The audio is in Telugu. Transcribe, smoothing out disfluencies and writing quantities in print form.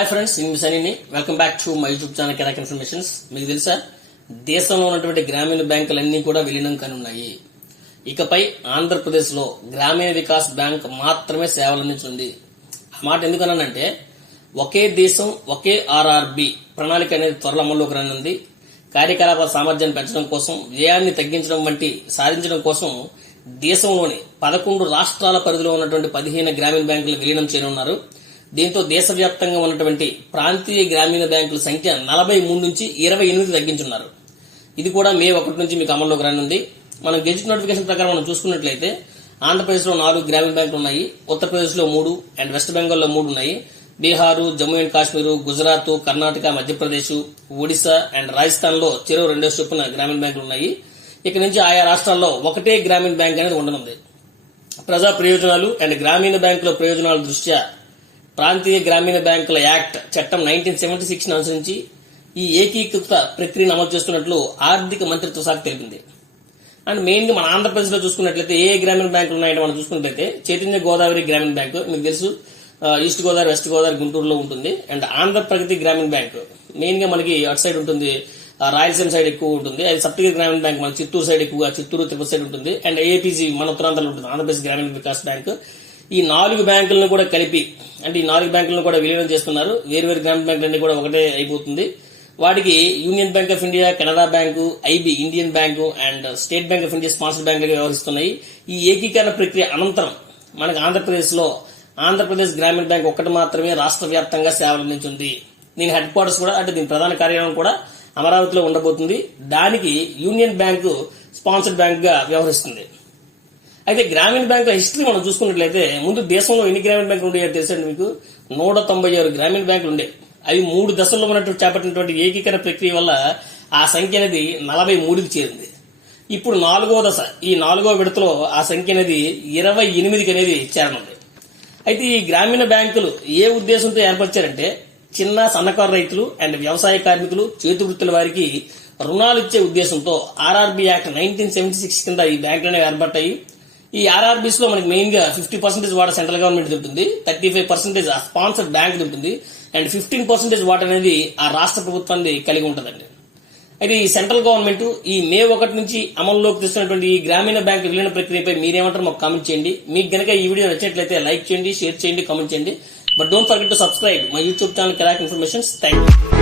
హాయ్ ఫ్రెండ్స్, నేను సనీని. Welcome back to my YouTube channel కెరాక్ ఇన్ఫర్మేషన్స్. మీకు తెలుసా, దేశంలో ఉన్నటువంటి గ్రామీణ బ్యాంకులన్నీ కూడా విలీనం కానున్నాయి. ఇకపై ఆంధ్రప్రదేశ్ లో గ్రామీణ వికాస్ బ్యాంక్ మాత్రమే సేవలు అందించింది. ఆ మాట ఎందుకనంటే, ఒకే దేశం ఒకే ఆర్ఆర్బి ప్రణాళిక అనేది త్వరలో అమల్లోకి రానుంది. కార్యకలాపాల సామర్థ్యాన్ని పెంచడం కోసం, వ్యయాన్ని తగ్గించడం వంటి సాధించడం కోసం దేశంలోని 11 రాష్ట్రాల పరిధిలో ఉన్నటువంటి 15 గ్రామీణ బ్యాంకులు విలీనం చేయనున్నారు. దీంతో దేశవ్యాప్తంగా ఉన్నటువంటి ప్రాంతీయ గ్రామీణ బ్యాంకుల సంఖ్య 43 నుంచి 28 తగ్గించున్నారు. ఇది కూడా మే 1 నుంచి మీకు అమల్లోకి రానుంది. మనం గెజిట్ నోటిఫికేషన్ ప్రకారం మనం చూసుకున్నట్లయితే ఆంధ్రప్రదేశ్ లో 4 గ్రామీణ బ్యాంకులు ఉన్నాయి, ఉత్తరప్రదేశ్ లో 3 అండ్ వెస్ట్ బెంగాల్ లో 3 ఉన్నాయి. బీహారు, జమ్మూ అండ్ కాశ్మీర్, గుజరాత్, కర్ణాటక, మధ్యప్రదేశ్, ఒడిశా అండ్ రాజస్థాన్ లో చెరో 2 చొప్పున గ్రామీణ బ్యాంకులు ఉన్నాయి. ఇక నుంచి ఆయా రాష్ట్రాల్లో ఒకటే గ్రామీణ బ్యాంక్ అనేది ఉండనుంది. ప్రజా ప్రయోజనాలు అండ్ గ్రామీణ బ్యాంకుల ప్రయోజనాల దృష్ట్యా ప్రాంతీయ గ్రామీణ బ్యాంకుల యాక్ట్ చట్టం 1976 అనుసరించి ఈ ఏకీకృత ప్రక్రియను అమలు చేస్తున్నట్లు ఆర్థిక మంత్రిత్వ శాఖ తెలిపింది. అండ్ మెయిన్ గా మన ఆంధ్రప్రదేశ్ లో చూసుకున్నట్లయితే ఏ గ్రామీణ బ్యాంకులు ఉన్నాయంటే మనం చూసుకున్నట్లయితే చైతన్య గోదావరి గ్రామీణ బ్యాంకు, మీకు తెలుసు, ఈస్ట్ గోదావరి, వెస్ట్ గోదావరి, గుంటూరులో ఉంటుంది. అండ్ ఆంధ్ర ప్రగతి గ్రామీణ బ్యాంకు మెయిన్ గా మనకి అటు సైడ్ ఉంటుంది, రాయలసీమ సైడ్ ఎక్కువ ఉంటుంది. అది సప్తగిరి గ్రామీణ బ్యాంక్ మన చిత్తూరు సైడ్ ఎక్కువ, చిత్తూరు తిరుపతి సైడ్ ఉంటుంది. అండ్ ఏపీజీ మన ఉత్తరాంధ్రలో ఉంటుంది, ఆంధ్రప్రదేశ్ గ్రామీణ వికాస్ బ్యాంక్. ఈ 4 బ్యాంకులను కూడా కలిపి, అంటే ఈ 4 బ్యాంకులను కూడా విలీనం చేస్తున్నారు. వేరు గ్రామీణ బ్యాంకులన్నీ కూడా ఒకటే అయిపోతుంది. వాటికి union bank of India, Canara bank, IB Indian bank and state bank of India sponsored బ్యాంకులుగా వ్యవహరిస్తున్నాయి. ఈ ఏకీకరణ ప్రక్రియ అనంతరం మనకు ఆంధ్రప్రదేశ్ లో ఆంధ్రప్రదేశ్ గ్రామీణ బ్యాంక్ ఒక్కటి మాత్రమే రాష్ట్ర వ్యాప్తంగా సేవలు అందించింది. దీని హెడ్ క్వార్టర్స్ కూడా, అంటే దీని ప్రధాన కార్యాలయం కూడా అమరావతిలో ఉండబోతుంది. దానికి యూనియన్ బ్యాంకు స్పాన్సర్డ్ బ్యాంక్ గా వ్యవహరిస్తుంది. అయితే గ్రామీణ బ్యాంకుల హిస్టరీ మనం చూసుకున్నట్లయితే ముందు దేశంలో ఎన్ని గ్రామీణ బ్యాంకులు ఉండేవో తెలుసండి మీకు? 196 గ్రామీణ బ్యాంకులు ఉండే. అవి 3 దశల్లో ఉన్నట్టు చేపట్టినటువంటి ఏకీకరణ ప్రక్రియ వల్ల ఆ సంఖ్య అనేది 43కి చేరింది. ఇప్పుడు 4వ దశ, ఈ 4వ విడతలో ఆ సంఖ్య అనేది 28కి అనేది చేరనుంది. అయితే ఈ గ్రామీణ బ్యాంకులు ఏ ఉద్దేశంతో ఏర్పరిచారంటే, చిన్న సన్నకారు రైతులు అండ్ వ్యవసాయ కార్మికులు, చేతి వృత్తుల వారికి రుణాలు ఇచ్చే ఉద్దేశంతో ఆర్ఆర్బీ యాక్ట్ 1976 కింద ఈ బ్యాంకులు ఏర్పడ్డాయి. ఈ ఆర్ఆర్బీస్ లో మనకి మెయిన్ గా 50% వాటా సెంట్రల్ గవర్నమెంట్ ఉంటుంది, 35% స్పాన్సర్డ్ బ్యాంక్ ఉంటుంది అండ్ 15% వాటా అనేది ఆ రాష్ట్ర ప్రభుత్వాన్ని కలిగి ఉంటుందండి. అయితే ఈ సెంట్రల్ గవర్నమెంట్ ఈ మే 1 నుంచి అమల్లోకి తెస్తున్నటువంటి ఈ గ్రామీణ బ్యాంకు విలీన ప్రక్రియపై మీరేమంటారు మాకు కామెంట్ చేయండి. మీకు గనక ఈ వీడియో నచ్చినట్లయితే లైక్ చేయండి, షేర్ చేయండి, కామెంట్ చేయండి. But don't forget to subscribe my YouTube channel కెరాక్ ఇన్ఫర్మేషన్స్. Thank you.